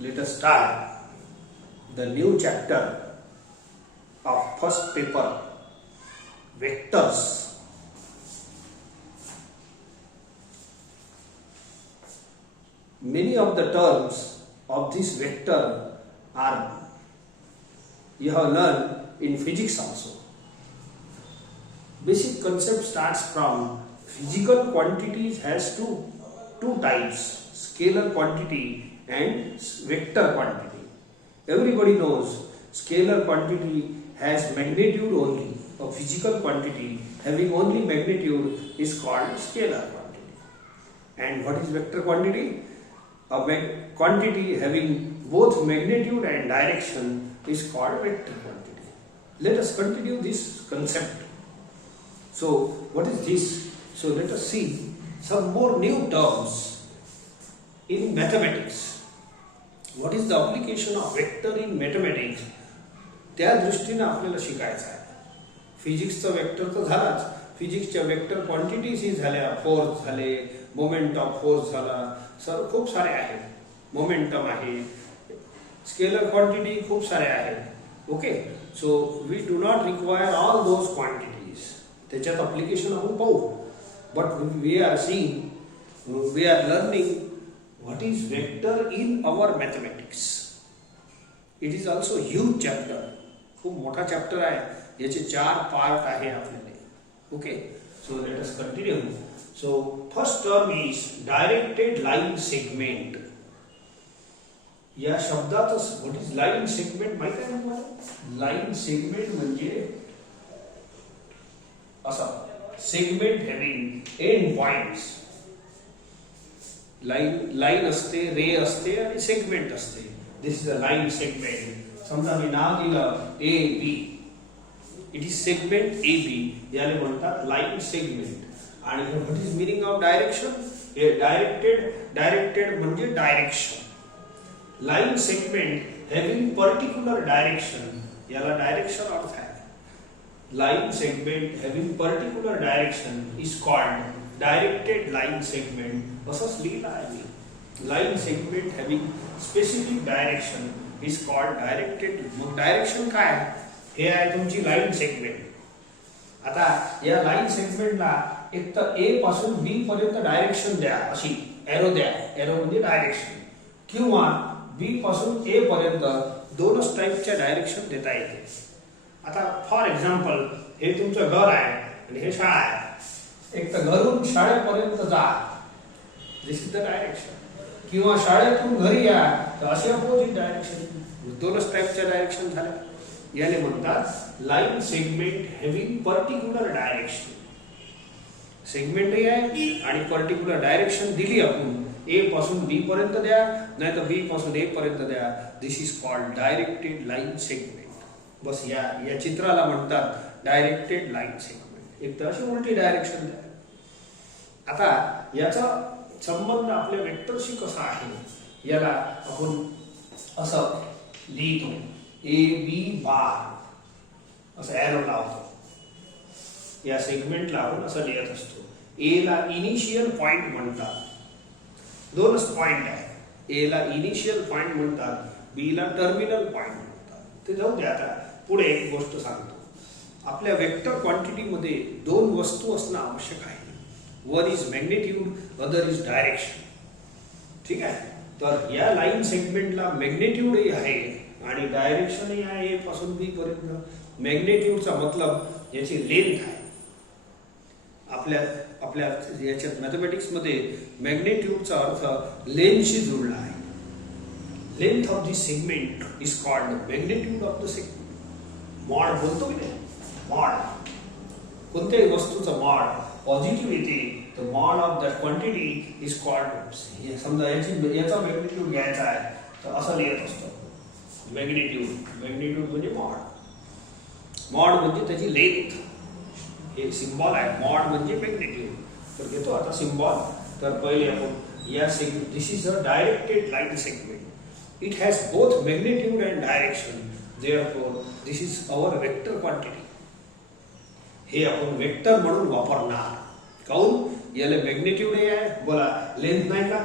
let us start the new chapter of first paper, vectors. Many of the terms of this vector are you have learned in physics also. Basic concept starts from physical quantities has two types, scalar quantity and vector quantity. Everybody knows scalar quantity has magnitude only. A physical quantity having only magnitude is called scalar quantity. And what is vector quantity? A quantity having both magnitude and direction is called vector quantity. Let us continue this concept. So, what is this? So, let us see some more new terms in mathematics. What is the application of vector in mathematics? त्या दृष्टीने आपल्याला शिकायचं आहे. फिजिक्सचा vector तर झालाच, फिजिक्सच्या vector quantities झाल्या, force झाले, moment of force झाला, खूप सारे आहेत, मोमेंटम आहे, स्केलर क्वांटिटी खूप सारे आहेत. Okay, so we do not require all those quantities. त्याच्यात अप्लिकेशन आपण पाहू, but we are seeing, we are learning what is vector in our mathematics. It is also huge chapter, खूप मोठा chapter आहे, याचे 4 पार्ट आहे आपल्याला. Okay, so let us continue. So first term is directed line segment. या शब्दातच what is line segment माहित आहे तुम्हाला? लाईन सेगमेंट म्हणजे असा segment having end points. Line असते, रे असते आणि सेगमेंट असते. This is a line segment. समजा मी नाव दिलं A B, it is segment A B, याला म्हणतात लाईन सेगमेंट. आणि what is meaning of direction? Directed म्हणजे direction. Line segment having particular direction, याला डायरेक्शन अर्थ आहे. Line segment having particular direction is called directed line segment. असंच लिहिलं आहे मी. Line segment having specific direction is called directed. मग direction काय? हे आहे तुमची लाईन सेगमेंट. आता या लाईन सेगमेंटला एक तर ए पासून बी पर्यंत डायरेक्शन द्या, अशी एरो द्या, एरो म्हणजे डायरेक्शन, किंवा बी पासून ए पर्यंत दोनच टाईपच्या डायरेक्शन देता येते. आता फॉर एक्झाम्पल, हे तुमचं घर आहे आणि हे शाळा आहे. एक तर घरून शाळेपर्यंत जा, दिस इज द डायरेक्शन, किंवा शाळेतून घरी या, तर अशी अपोजिट डायरेक्शन. दोनच टाईपच्या डायरेक्शन झाल्या. याने म्हणतात line segment having particular direction. सेगमेंटही आहे आणि पर्टिक्युलर डायरेक्शन दिली आपण. ए पासून बी पर्यंत द्या, नाही तर बी पासून ए पर्यंत द्या. This is called directed line segment. बस या चित्राला म्हणतात डायरेक्टेड लाईन सेगमेंट. एक तर अशी उलटी डायरेक्शन द्या. आता याचा संबंध आपल्या वेक्टरशी कसा आहे, याला आपण असं लिहितो, ए बी बार असं एरो लावतो. या सेगमेंटला आपण असं लिहित असतो. ए ला इनिशियल पॉइंट म्हणतात, दोनच पॉइंट आहे. ए ला इनिशियल पॉइंट म्हणतात, बी ला टर्मिनल पॉइंट म्हणतात. ते जाऊ द्या. आता पुढे एक गोष्ट सांगतो. आपल्या वेक्टर क्वांटिटी मध्ये दोन वस्तू असणं आवश्यक आहे. One is magnitude, other is direction. ठीक आहे. तर या लाईन सेगमेंटला मॅग्नेट्यूडही आहे आणि डायरेक्शनही आहे. ए पासून बी पर्यंत मॅग्नेट्यूडचा मतलब याची लेंथ आहे. आपल्या याच्यात मॅथमॅटिक्स मध्ये मॅग्नेट्यूडचा अर्थ लेंथशी जुळला आहे. Length of this segment is called magnitude of the segment. Mod बोलतो की नाही? मॉड, कोणत्याही वस्तूचा मॉड पॉझिटिव्ह येते, तर mod of that quantity is called. समजा याचा मॅग्नेट्यूड घ्यायचा आहे, तर असं लिहित असतो मॅग्नेट्यूड. मॅग्नेट्यूड म्हणजे मॉड. मॉड म्हणजे त्याची लेंथ. हे सिम्बॉल आहे. मॉड म्हणजे मॅग्नेट्यूड. तर घेतो आता सिम्बॉल. तर पहिले आपण या segment, this is a directed line segment. It has both magnitude and direction. Therefore this is our vector quantity. हे आपण वेक्टर म्हणून वापरणार. काऊन? याला मॅग्नेट्यूड आहे, बोला लेंथ नाही का?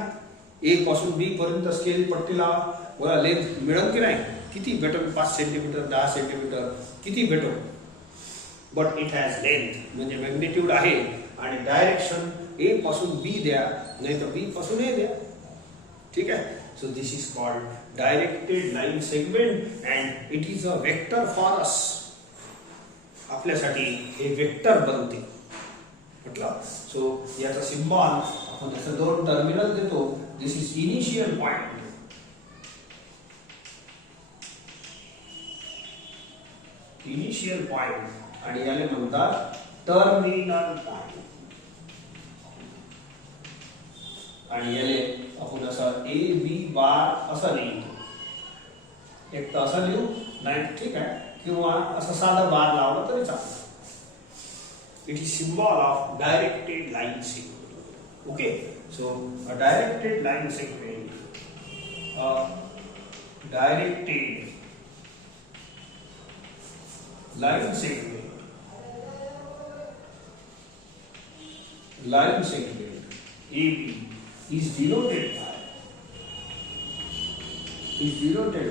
ए पासून बी पर्यंत स्केल पट्टी लावा, बोला लेंथ मिळेल की नाही, किती भेटेल, 5 सेंटीमीटर, 10 सेंटीमीटर, किती भेटेल, बट इट हॅज लेंथ म्हणजे मॅग्निट्यूड आहे. आणि डायरेक्शन ए पासून बी द्या, नाही तर बी पासून ए द्या. ठीक आहे. So this is called directed line segment and it is a vector for us. आपल्यासाठी हे वेक्टर बनते म्हटलं. सो याचा सिम्बॉल आपण याचा 2 टर्मिनल देतो. This is initial point, initial point आणि याला म्हणतात टर्मिनल पॉइंट. आणि याले आपण असं ए बी बार असं लिहितो. एक तर असं लिहू, नाही ठीक आहे, किंवा असं साधा बार लावलं तरी चालतं. It is symbol of directed line segment. Okay. So a directed line segment, directed line segment, line segment AB is denoted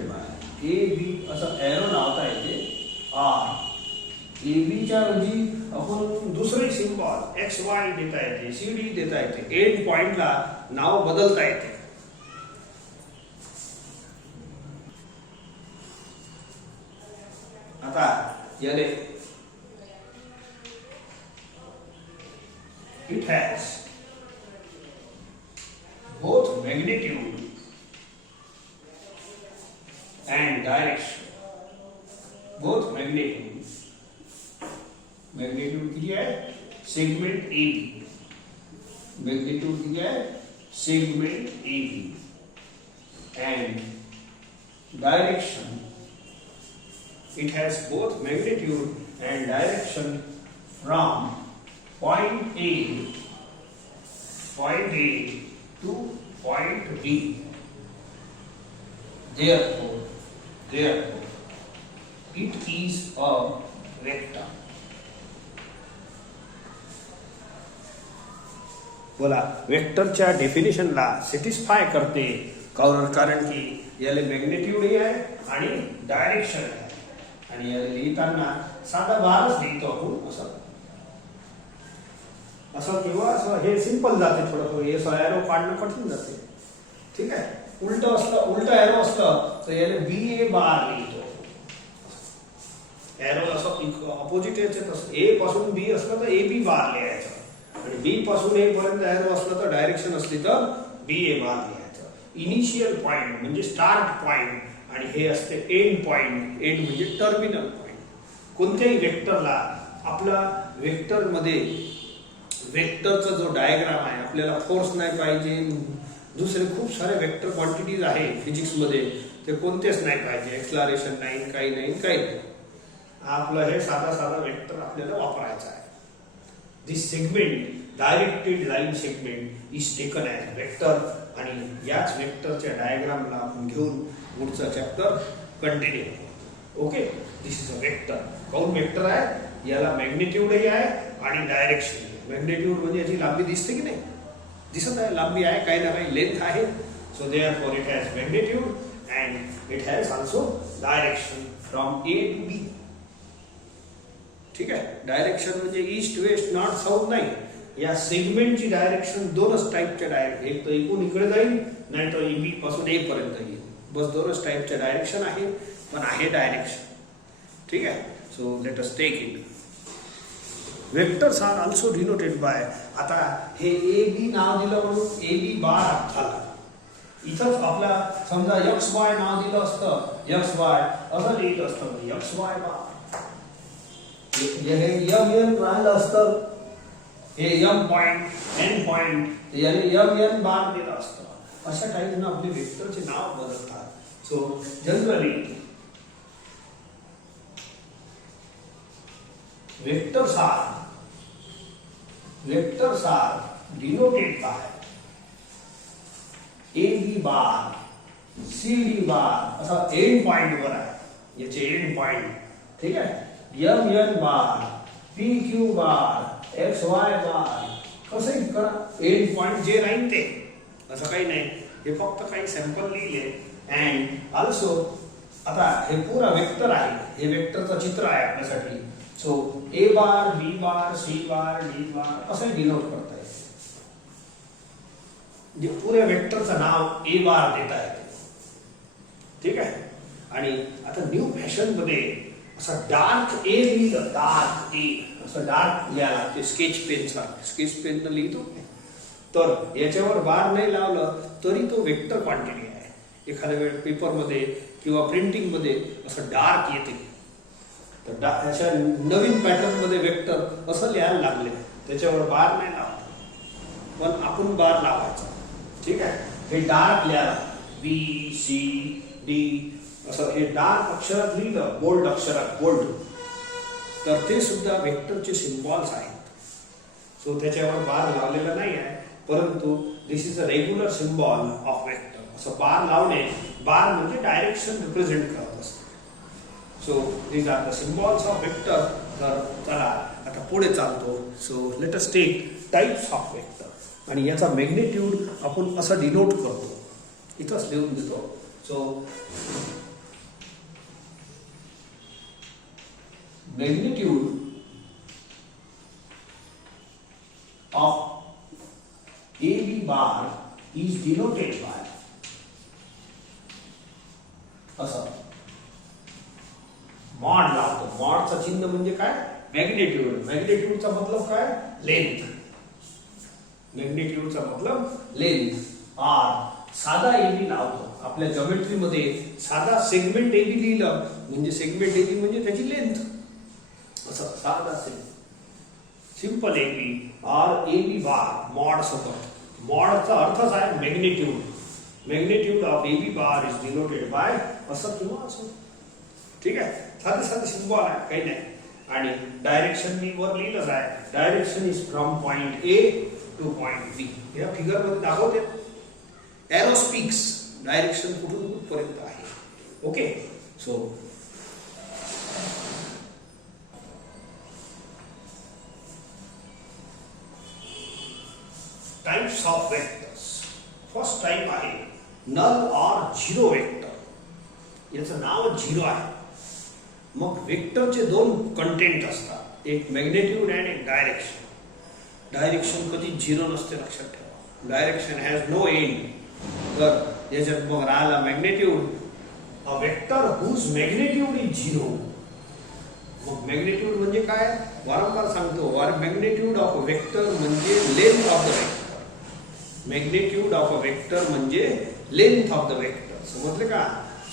by AB असं एरो लावता येते R. AB च्या ऐवजी आपण दुसरे सिम्बॉल XY देता येते, CD देता येते. एंड पॉइंटला नाव बदलता येते. आता याले it has both magnitude and direction. both magnitude किती आहे, सेगमेंट AB, magnitude किती आहे, segment AB, and direction, it has both magnitude and direction from point A to point B. Therefore, it is a vector. बोला वेक्टरच्या डेफिनेशनला satisfy करते. कारण की याला मॅग्निट्यूड आहे आणि डायरेक्शन आहे. आणि याला लिहिताना साधा बारच लिहितो आपण असं असं किंवा असं. हे सिंपल जाते थोडं, हे एरो काढणं कठीण जाते. ठीक आहे. उलट एरो असतं तर याला बी ए बार लिहितो. एरो असं अपोजिट याचे तसं ए पासून बी असलं तर ए बी बार लिहायचं, आणि बी पासून ए पर्यंत एरो असलं तर डायरेक्शन असली तर बी ए बार लिहायचं. इनिशियल पॉइंट म्हणजे स्टार्ट पॉइंट, आणि हे असते एंड पॉइंट. एंड म्हणजे टर्मिनल पॉइंट. कोणत्याही वेक्टरला आपला वेक्टरमध्ये वेक्टरचा जो डायग्राम आहे, आपल्याला फोर्स नाही पाहिजे, दुसरे खूप सारे वेक्टर क्वांटिटीज आहे फिजिक्समध्ये, ते कोणतेच नाही पाहिजे, एक्सलरेशन नाही, काही नाही. आपलं हे साधा वेक्टर आपल्याला वापरायचा आहे. This segment, directed line segment is taken as vector. आणि याच वेक्टरच्या डायग्रामला आपण घेऊन पुढचा chapter continue. Okay. This is a vector. काऊन वेक्टर आहे, याला मॅग्निट्यूडही आहे आणि डायरेक्शन. मॅग्निट्यूड म्हणजे याची लांबी दिसते की नाही, दिसत आहे, लांबी आहे, काही ना काही लेंथ आहे. So therefore it has magnitude and it has also direction from A to B. ठीक आहे. डायरेक्शन म्हणजे ईस्ट वेस्ट नॉर्थ साऊथ नाही. या सेगमेंटची डायरेक्शन दोनच टाईपच्या डायरेक्ट, एक तर इकडून इकडे जाईल, नाही तर बी पासून ए पर्यंत येईल. बस दोनच टाईपच्या डायरेक्शन आहे, पण आहे डायरेक्शन. ठीक आहे. So let us take it. Vectors are also denoted by. आता हे ए बी नाव दिलं म्हणून ए बी बार झाला. इथंच आपला समजा एक्स वाय नाव दिलं असतं, एक्स वाय असं लिहित असतं, एक्स वाय बार. हे एम एन राहिलं असतं, हे एम पॉइंट एन पॉइंट, याने एम एन बार दिलं असतं. अशा टाईपनं आपले वेक्टरचे नाव बदलतात. So generally vectors are denoted by A B bar, C D bar. असा एंड पॉइंट वर आहे, याचे एंड पॉइंट. ठीक आहे. M N bar, P Q bar, X Y bar. कसं इकडं एंड पॉइंट जे राहील ते, असं काही नाही. हे फक्त काही सॅम्पल लिहिले अँड ऑल्सो आता हे पुरा वेक्टर आहे, हे वेक्टरचं चित्र आहे आपल्यासाठी. सो ए बार, बी बार, सी बार, डी बार असं डिनोट करता येते. म्हणजे पुऱ्या वेक्टरचं नाव ए बार देता येते. ठीक आहे. आणि आता न्यू फॅशन मध्ये असं डार्क ए लिहिलं, डार्क ए असं डार्क लिहायला लागते स्केच पेनचा. स्केच पेन लिहितो तर याच्यावर बार नाही लावलं तरी तो वेक्टर क्वांटिटी आहे. एखाद्या वेळ पेपरमध्ये किंवा प्रिंटिंग मध्ये असं डार्क येते, तर अशा नवीन पॅटर्न मध्ये वेक्टर असं लिहायला लागले, त्याच्यावर बार नाही लावत पण आपण बार लावायचा. ठीक आहे. हे डार्क लिहायला बी सी डी असं हे डार्क अक्षरात लिहिलं, बोल्ड अक्षरात, बोल्ड, तर ते सुद्धा वेक्टरचे सिम्बॉल्स आहेत. सो त्याच्यावर बार लावलेला नाही आहे, परंतु this is a regular symbol of vector. असं बार लावणे, बार म्हणजे डायरेक्शन रिप्रेझेंट करत असते. So these are the symbols of vector. तर चला आता पुढे चालतो. So let us take types of vector. आणि याचा मॅग्निट्यूड आपण असं डिनोट करतो, इथंच लिहून देतो. So magnitude of AB bar is denoted by असं मॉड लावतो. मॉडचं चिन्ह म्हणजे काय? मॅग्निट्यूड. मॅग्निट्यूडचा मतलब काय? लेंथ. मॅग्निट्यूडचा मतलब लेंथ. आर साधा एबी लावतो. आपल्या जॉमेट्री मध्ये साधा सेगमेंट एबी लिहिलं म्हणजे सेगमेंट एबी म्हणजे त्याची लेंथ. असं साधा सिंपल एबी और एबी बार मॉड सकट. मॉडचा अर्थच आहे magnitude. Magnitude of AB bar is denoted by असं किंवा असं. ठीक आहे. साधे साधे सिंबॉल आहे, काही नाही. आणि डायरेक्शन मी वर लिहिलंच आहे. Direction is from point A to point B. या फिगर मध्ये दाखवते. एरो स्पीक्स डायरेक्शन कुठून कुठपर्यंत आहे. Okay. So types of vectors. First type आहे नल और झिरो वेक्टर. याचं नाव झिरो आहे. मग वेक्टरचे दोन कंटेंट असतात, एक मॅग्निट्यूड आणि एक डायरेक्शन. डायरेक्शन कधी झिरो नसते, लक्षात ठेवा. Direction has no end. तर याच्यात मग राहिला magnitude, a vector whose magnitude is zero. मग मॅग्निट्यूड म्हणजे काय? वारंवार सांगतो, मॅग्निट्यूड ऑफ अ वेक्टर म्हणजे length of the vector. Magnitude of a vector म्हणजे लेंथ ऑफ द वेक्टर. समजले का?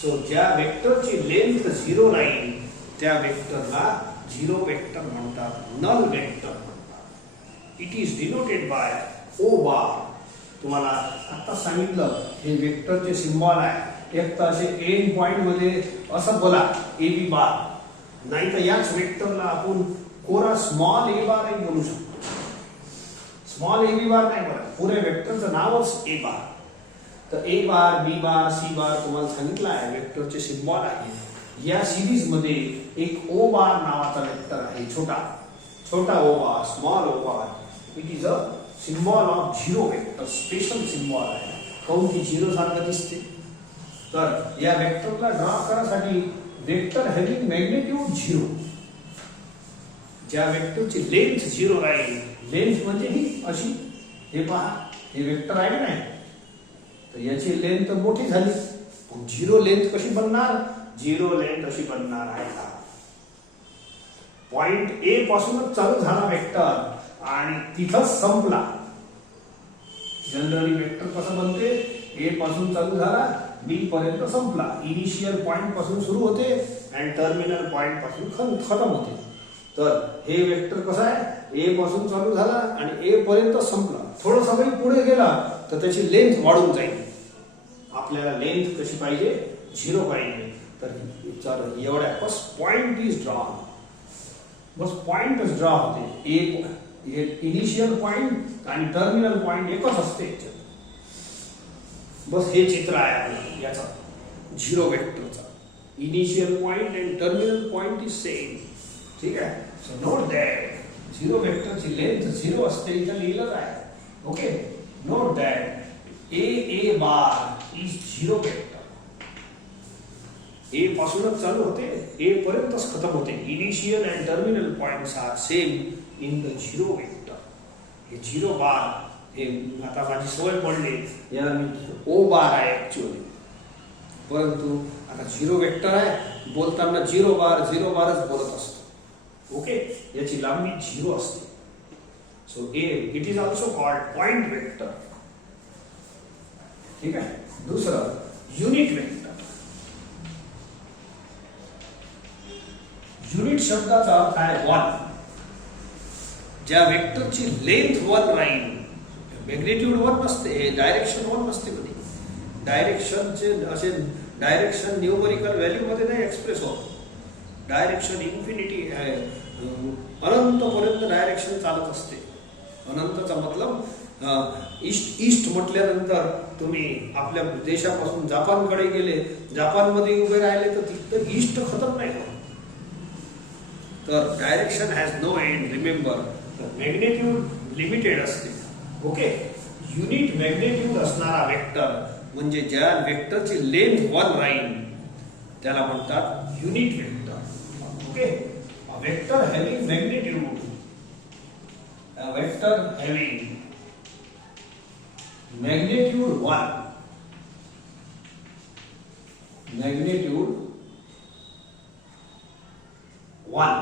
सो ज्या वेक्टरची लेंथ झिरो राहील त्या वेक्टरला झिरो वेक्टर म्हणतात, नल वेक्टर म्हणतात. इट इज डिनोटेड बाय ओ बार. तुम्हाला आता सांगितलं हे वेक्टरचे सिम्बॉल आहे. एक तर असे एंड पॉइंट मध्ये असं बोला एबी बार, नाही तर याच वेक्टरला आपण कोरा स्मॉल ए बार बोलू शकतो. स्मॉल ए बी बार नाही बोला, पुऱ्या वेक्टरचं नावच ए बार. तर A bar, B bar, C बार तुम्हाला सांगितलं आहे वेक्टरचे सिम्बॉल आहे. या सिरीज मध्ये एक ओ बार नावाचा वेक्टर आहे, छोटा छोटा O bar, small O bar. It is a symbol of zero vector. Special symbol आहे. काऊन की झिरो सारखं दिसते. तर या वेक्टरला ड्रॉ करण्यासाठी वेक्टर हॅव्हिंग मॅग्निट्यूड झिरो, ज्या वेक्टरची लेंथ झिरो राहील. लेंथ म्हणजे ही अशी, हे पहा हे वेक्टर आहे की नाही, तर याची लेंथ मोठी झाली. झिरो लेंथ कशी बनणार? झिरो लेंथ अशी बनणार आहे का? पॉइंट ए पासूनच चालू झाला वेक्टर आणि तिथंच संपला. जनरली वेक्टर कसं बनते? ए पासून चालू झाला, बी पर्यंत संपला. इनिशियल पॉइंट पासून सुरू होते आणि टर्मिनल पॉइंट पासून खतम होते. तर हे वेक्टर कसं आहे? ए पासून चालू झाला आणि ए पर्यंत संपला. थोडंसं काही पुढे गेला तर त्याची लेंथ वाढून जाईल. आपल्याला लेंथ कशी पाहिजे? झिरो पाहिजे. तर एवढ्या बस पॉइंट इज ड्रॉन. बस पॉइंटच ड्रॉ होते. ए इनिशियल पॉइंट आणि टर्मिनल पॉइंट एकच असते. बस हे चित्र आहे आपलं याचा झिरो वेक्टरचा. Initial point and terminal point is same. ठीक आहे. सो नोट दॅट झिरो वेक्टरची लेंथ झिरो असते, इथं लिहिलं आहे. Okay. Note that A bar is zero vector. A पासूनच चालू होते, ए पर्यंतच खतम होते. Initial and terminal points are same in the zero vector. हे झिरो बार हे आता माझी सवय पडली, याला मी ओ बार आहे ऍक्च्युअली, परंतु आता झिरो वेक्टर आहे, बोलताना झिरो बारच बोलत असतो. ओके, याची लांबी झिरो असते. So A it is also called point vector. ठीक आहे. दुसरं युनिट वेक्टर. युनिट शब्दाचा अर्थ आहे वन. ज्या वेक्टरची लेंथ वन राहील, मॅग्निट्यूड वन नसते, डायरेक्शन वन नसते कधी. डायरेक्शनचे असे डायरेक्शन न्यूमरिकल व्हॅल्यू मध्ये नाही एक्सप्रेस होत. डायरेक्शन इन्फिनिटी आहे, अनंतपर्यंत डायरेक्शन चालत असते. अनंतचा मतलब ईस्ट म्हटल्यानंतर तुम्ही आपल्या देशापासून जपानकडे गेले, जपानमध्ये उभे राहिले तर तिथं ईस्ट खतम नाही होत. तर direction has no end. Remember, magnitude limited असते. ओके, युनिट मॅग्निट्यूड असणारा वेक्टर म्हणजे ज्या वेक्टरची लेंथ वन राहील त्याला म्हणतात unit vector. Okay, vector having magnitude, vector having magnitude 1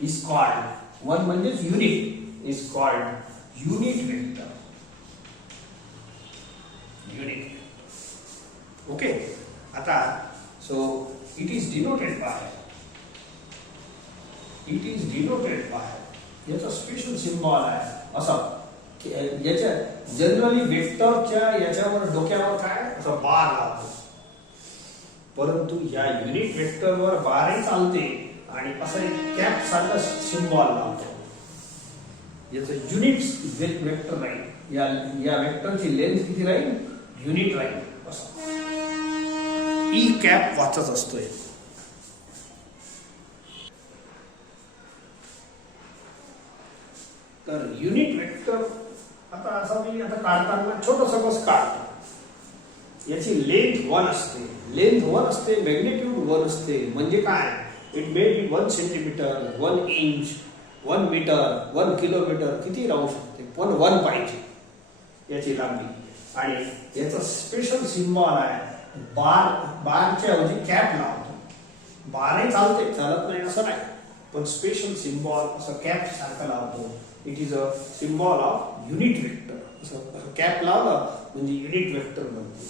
is called, 1 म्हणजे unit, is called unit vector. Unit. Okay. आता so it is denoted by याचा स्पेशल सिम्बॉल आहे असं. याच्या जनरली वेक्टरच्या याच्यावर डोक्यावर काय असं बार लावतो, परंतु या युनिट वेक्टरवर बारही चालते आणि असं एक कॅप सारखं सिम्बॉल लावतो. याचं युनिट वेक्टर राहील. या वेक्टरची लेंथ किती राहील? युनिट राहील असं. ई कॅप वाचत असतोय. तर युनिट वेक्टर आता असं मी आता काढताना छोटंसं कसं काढतो. याची लेंथ वन असते, मॅग्निट्यूड वन असते. म्हणजे काय? It may be 1 centimetre, 1 inch, 1 metre, 1 kilometre, किती राहू शकते, पण 1 पाहिजे याची लांबी. आणि याचा स्पेशल सिम्बॉल आहे बारच्या ऐवजी कॅप लावतो. बारही चालते, चालत नाही असं नाही, पण स्पेशल सिम्बॉल असं कॅप सारखं लावतो. It is a symbol of unit vector. असं कॅप लावलं म्हणजे युनिट वेक्टर बनते.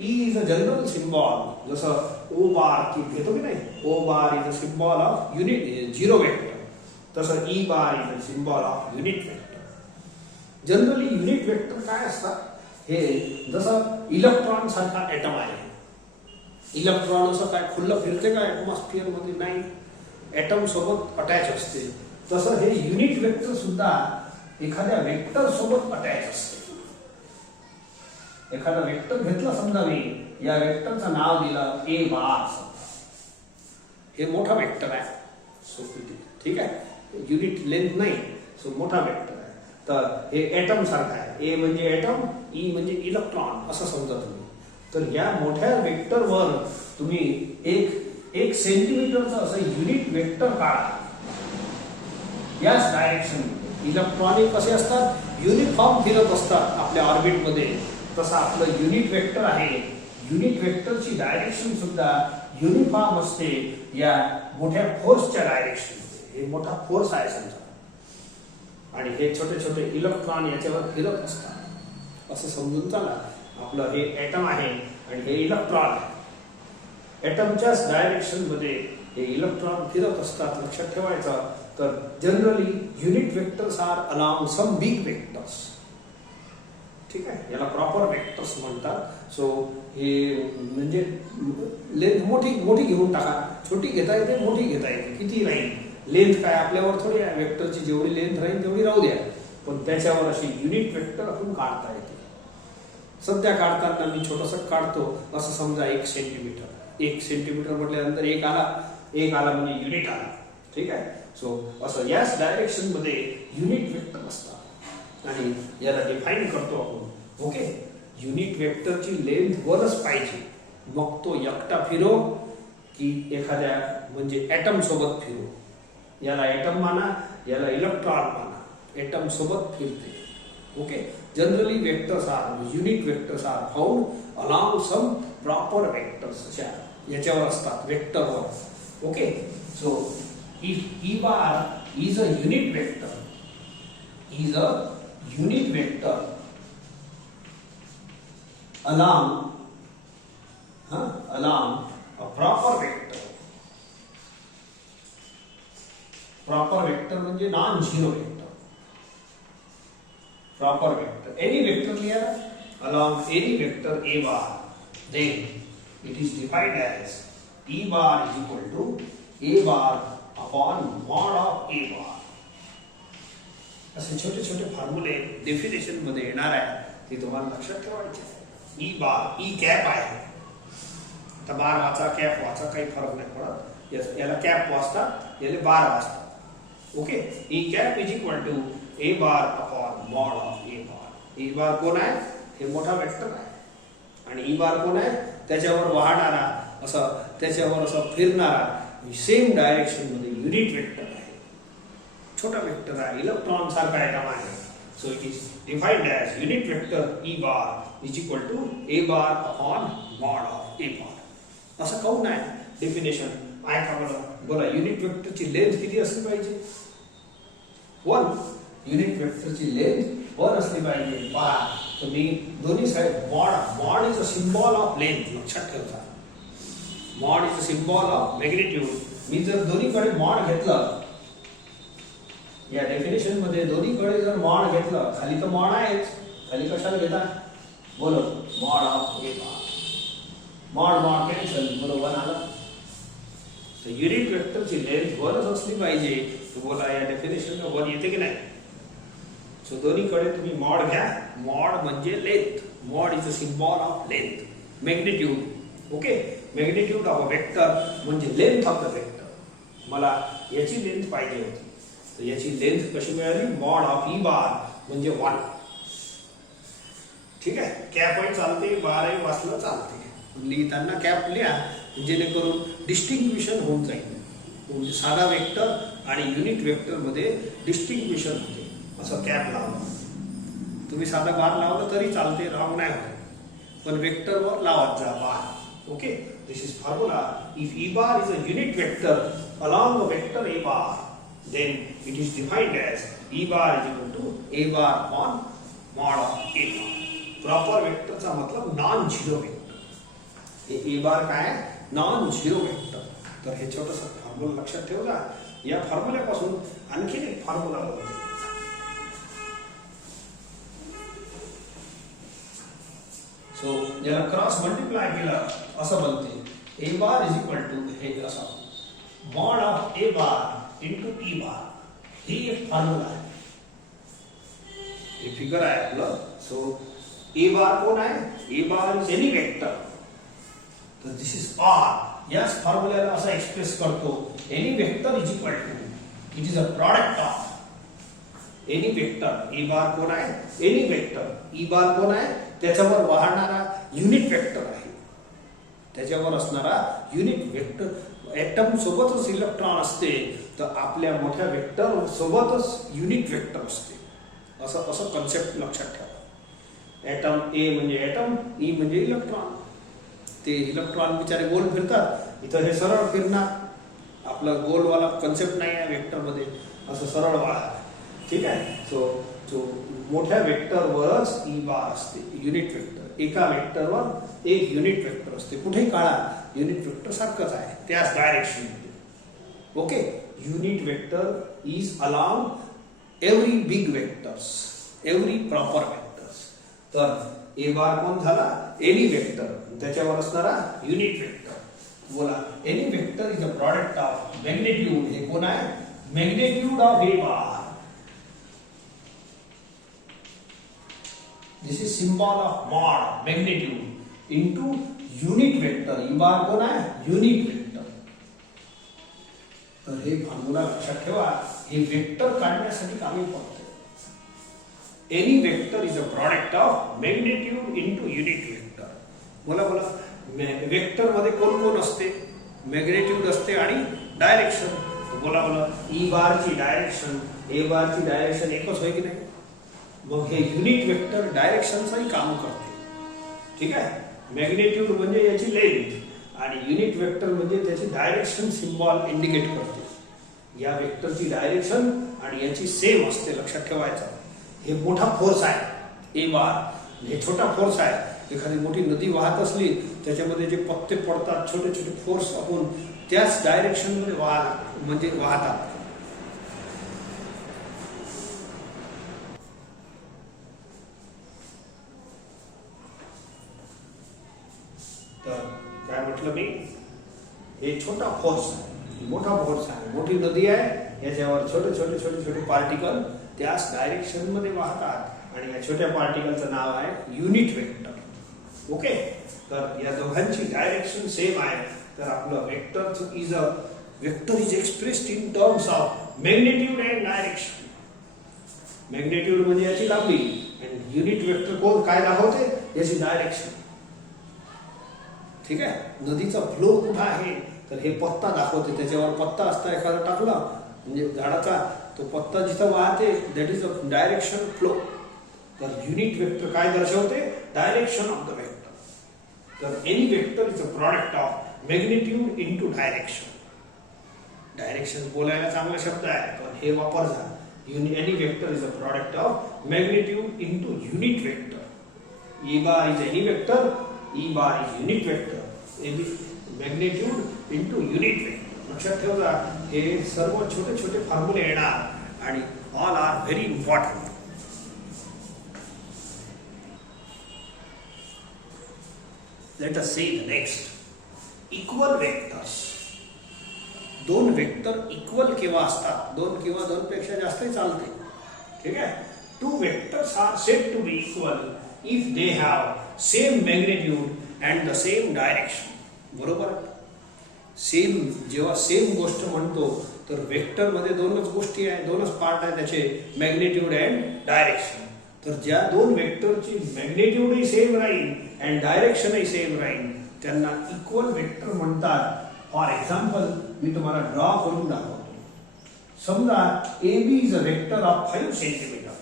E is a general symbol. जसं ओ बार की घेतो की नाही, O bar is a symbol of unit zero vector, तसं E bar is a symbol of unit vector. Generally unit vector काय असतात? हे जसं इलेक्ट्रॉन सारखा ऍटम आहे. इलेक्ट्रॉन असं काय खुल्लं फिरते का ऍटमॉस्फिअर मध्ये? नाही, ऍटम सोबत अटॅच असते. तसं हे युनिट वेक्टर सुद्धा एखाद्या वेक्टर सोबत अटॅच असते. एखादा वेक्टर घेतला समजा, मी या वेक्टरचं नाव दिलं ए बार. हे मोठा वेक्टर आहे, सो ठीक आहे, युनिट लेंथ नाही, सो मोठा वेक्टर आहे. तर हे ऍटम सारखं आहे. ए म्हणजे ऍटम, ई म्हणजे इलेक्ट्रॉन असं समजा तुम्ही. तर या मोठ्या वेक्टरवर तुम्ही एक सेंटीमीटरचं असं युनिट वेक्टर काढा. याच डायरेक्शन इलेक्ट्रॉनिक कसे असतात, युनिफॉर्म फिरत असतात आपल्या ऑर्बिटमध्ये. तसं आपलं युनिट वेक्टर आहे. युनिट वेक्टरची डायरेक्शन सुद्धा युनिफॉर्म असते या मोठ्या फोर्सच्या डायरेक्शन. हे मोठा फोर्स आहे समजा, आणि हे छोटे छोटे इलेक्ट्रॉन याच्यावर फिरत असतात असं समजून चला. आपलं हे ऍटम आहे आणि हे इलेक्ट्रॉन आहे. ऍटमच्याच डायरेक्शन मध्ये हे इलेक्ट्रॉन फिरत असतात, लक्षात ठेवायचं. तर generally unit vectors are along some big vectors. ठीक आहे, याला प्रॉपर वेक्टर्स म्हणतात. सो हे म्हणजे लेंथ मोठी घेऊन टाका, छोटी घेता येते, मोठी घेता येते, किती राहील लेंथ काय आपल्यावर थोडी आहे. वेक्टरची जेवढी लेंथ राहील तेवढी राहू द्या, पण त्याच्यावर अशी युनिट वेक्टर आपण काढता येते. सध्या काढताना मी छोटंसं काढतो, असं समजा 1 सेंटीमीटर. 1 सेंटीमीटर म्हटल्यानंतर एक आला म्हणजे युनिट आला. ठीक आहे, सो असं याच डायरेक्शन मध्ये युनिट वेक्टर असतात आणि याला डिफाईन करतो आपण. ओके, युनिट वेक्टरची लेंथ वरच पाहिजे, मग तो एकटा फिरो की एखाद्या म्हणजे ॲटम सोबत फिरो. याला ॲटम माना, याला इलेक्ट्रॉन माना, ॲटम सोबत फिरते. Okay. Generally vectors are unit vectors are found along some proper vectors. याच्यावर असतात वेक्टरवर. Okay. So if E bar is a unit vector, is a unit vector along a proper vector. Proper vector म्हणजे non zero vector. Proper vector, any vector लिया along any vector a bar, then it is defined as e bar is equal to a bar upon mod of a bar. असे छोटे छोटे फॉर्म्युले definition मध्ये येणार आहे, ते तुम्हाला लक्षात ठेवायचे. ई बार, ई कॅप आहे. आता बार वाचा कॅप वाचा काही फरक नाही पडत. याला कॅप वाचतात, याला बार वाचतात. Okay. E cap is equal to A bar upon mod of A bar. E bar कोण आहे? हे मोठा वेक्टर आहे. आणि ई बार कोण आहे? त्याच्यावर वाहणारा, असं त्याच्यावर असं फिरणारा सेम डायरेक्शन मध्ये युनिट वेक्टर आहे. छोटा वेक्टर आहे, इलेक्ट्रॉन सारखा ॲटम आहे. So it is defined as unit vector E bar is equal to A bar upon mod of A bar. असं काऊन आहे डेफिनेशन आहे का बरं? बोला. युनिट वेक्टरची लेंथ किती असली पाहिजे? 1. युनिट वेक्टरची लेंथ 1 असली पाहिजे. पहा तुम्ही दोन्ही side mod is a symbol of length. लक्षात ठेवा. Mod is a symbol of magnitude. मी जर दोन्हीकडे मॉड घेतलं, या डेफिनेशन मध्ये दोन्हीकडे जर मॉड घेतलं, खाली तर मॉड आहेच, खाली कशाला घेता? बोलो. Mod of A bar. Mod mod cancel, बरोबर आलं. तर युनिट वेक्टरची लेंथ 1च असली पाहिजे. तर बोला या डेफिनेशनला 1 येते की नाही? सो दोन्हीकडे तुम्ही मॉड घ्या. मॉड म्हणजे length. Mod is a symbol of length, magnitude. Okay. Magnitude of a vector म्हणजे लेंथ ऑफ द वेक्टर. मला याची लेंथ पाहिजे होती, तर याची लेंथ कशी मिळाली? मॉड ऑफ ई बार म्हणजे 1. ठीक आहे. कॅप ही चालते, बारही वाचलं चालते. लिहिताना कॅप लिहा, जेणेकरून डिस्टिंग्विशन होऊन जाईल. म्हणजे साधा वेक्टर आणि युनिट वेक्टर मध्ये डिस्टिंग्विशन होते. असं कॅप लावलं. तुम्ही साधा बार लावलं तरी चालते, रॉंग नाही होत. पण वेक्टरवर लावत जा bar. Okay. This is formula. If E bar is a unit vector along a vector A bar, then it is defined as e bar is equal to a bar upon mod of a bar. Proper vector चा मतलब non zero vector. हे ए बार काय? Non zero vector. तर हे छोटंसं formula लक्षात ठेवा. या फॉर्म्युल्यापासून आणखी एक फॉर्म्युला बनते. सो याला क्रॉस मल्टिप्लाय केलं असं बनते. A bar is equal to हे असं mod of A bar into E bar. ही एक फॉर्म्युला आहे. हे फिगर आहे आपलं. सो ए बार कोण आहे? A bar is any vector. तर दिस इज आर. याच फॉर्म्युल्याला असं एक्सप्रेस करतो. Any vector is equal to, it is a product of any vector. A bar कोण आहे? Any vector. ई बार कोण आहे? त्याच्यावर वाहणारा युनिट वेक्टर आहे. त्याच्यावर असणारा युनिट वेक्टर. ॲटम सोबतच इलेक्ट्रॉन असते, तर आपल्या मोठ्या वेक्टर सोबतच युनिट वेक्टर असते. असं असं कन्सेप्ट लक्षात ठेवा. ॲटम ए म्हणजे ॲटम, ई म्हणजे इलेक्ट्रॉन. ते इलेक्ट्रॉन बिचारे गोल फिरतात, इथं हे सरळ फिरणार. आपला गोलवाला कन्सेप्ट नाही आहे वेक्टर मध्ये, असं सरळ वाळा. ठीक आहे. सो मोठ्या वेक्टरवरच ई बार असते, युनिट वेक्टर. एका वेक्टरवर एक युनिट वेक्टर असते. कुठेही काढा, युनिट वेक्टर सारखंच आहे, त्याच डायरेक्शन मध्ये. Okay. Unit vector is along every big vectors, every proper vectors. तर ए बार कोण झाला? Any vector. त्याच्यावर असणारा युनिट वेक्टर. बोला. Any vector is a product of magnitude. हे कोण आहे? Magnitude of A bar. This is symbol of mod, magnitude into unit vector. E bar कोण आहे? Unit vector. तर हे फॉर्म्युला लक्षात ठेवा. हे वेक्टर काढण्यासाठी कामी पडते. Any vector is a product of magnitude into unit vector. बोला बोला. वेक्टर मध्ये कोण कोण असते? मॅग्नेट्यूड असते आणि डायरेक्शन. बोला बोला, ई बार ची डायरेक्शन, ए बार ची डायरेक्शन एकच होय की नाही? मग हे युनिट वेक्टर डायरेक्शनचंही काम करते. ठीक आहे. मॅग्नेट्यूड म्हणजे याची लेंथ आणि युनिट वेक्टर म्हणजे त्याची डायरेक्शन सिम्बॉल इंडिकेट करते. या वेक्टरची डायरेक्शन आणि याची सेम असते, लक्षात ठेवायचं. हे मोठा फोर्स आहे ए बार, हे छोटा फोर्स आहे. एखादी मोठी नदी वाहत असली त्याच्यामध्ये जे पत्ते पडतात, छोटे छोटे फोर्स आपण त्याच डायरेक्शन मध्ये वाहतात. तर काय म्हटलं मी, हे छोटा फोर्स आहे, मोठा फोर्स आहे, मोठी नदी आहे, याच्यावर छोटे छोटे छोटे छोटे पार्टिकल त्याच डायरेक्शन मध्ये वाहतात आणि या छोट्या पार्टिकलचं नाव आहे युनिट वेक्टर. ओके. तर या दोघांची डायरेक्शन सेम आहे. तर आपलं vector is expressed in terms of magnitude and direction. Magnitude म्हणजे याची लांबी आणि युनिट वेक्टर कोण काय दाखवते? याची डायरेक्शन. ठीक आहे. नदीचा फ्लो कुठं आहे तर हे पत्ता दाखवते, त्याच्यावर पत्ता असता एखादा टाकला म्हणजे झाडाचा, तो पत्ता जिथं वाहते that is a direction flow. तर युनिट वेक्टर काय दर्शवते? Direction of the vector. तर any vector is a product of magnitude into direction. Direction बोलायला चांगला शब्द आहे पण हे वापर झाला. Any vector is a product of magnitude into unit vector. E bar is any vector, E bar is unit vector. Magnitude into unit vector. लक्षात ठेवा, हे सर्व छोटे छोटे फॉर्म्युले येणार आणि all are very important. Let us see the next. Equal vectors. दोन वेक्टर इक्वल केव्हा असतात? दोन किंवा दोन पेक्षा जास्तही चालते. ठीक आहे. Two vectors are said to be equal if they have same magnitude and the same direction. बरोबर. सेम, जेव्हा सेम गोष्ट म्हणतो तर वेक्टर मध्ये दोनच गोष्टी आहे, दोनच पार्ट आहे त्याचे, मॅग्नेट्यूड अँड डायरेक्शन. तर ज्या दोन वेक्टरची मॅग्नेट्यूडही सेम राहील अँड डायरेक्शनही सेम राहील त्यांना इक्वल वेक्टर म्हणतात. फॉर एक्झाम्पल मी तुम्हाला ड्रॉ करून दाखवतो. समजा A B is a vector of 5 centimetre.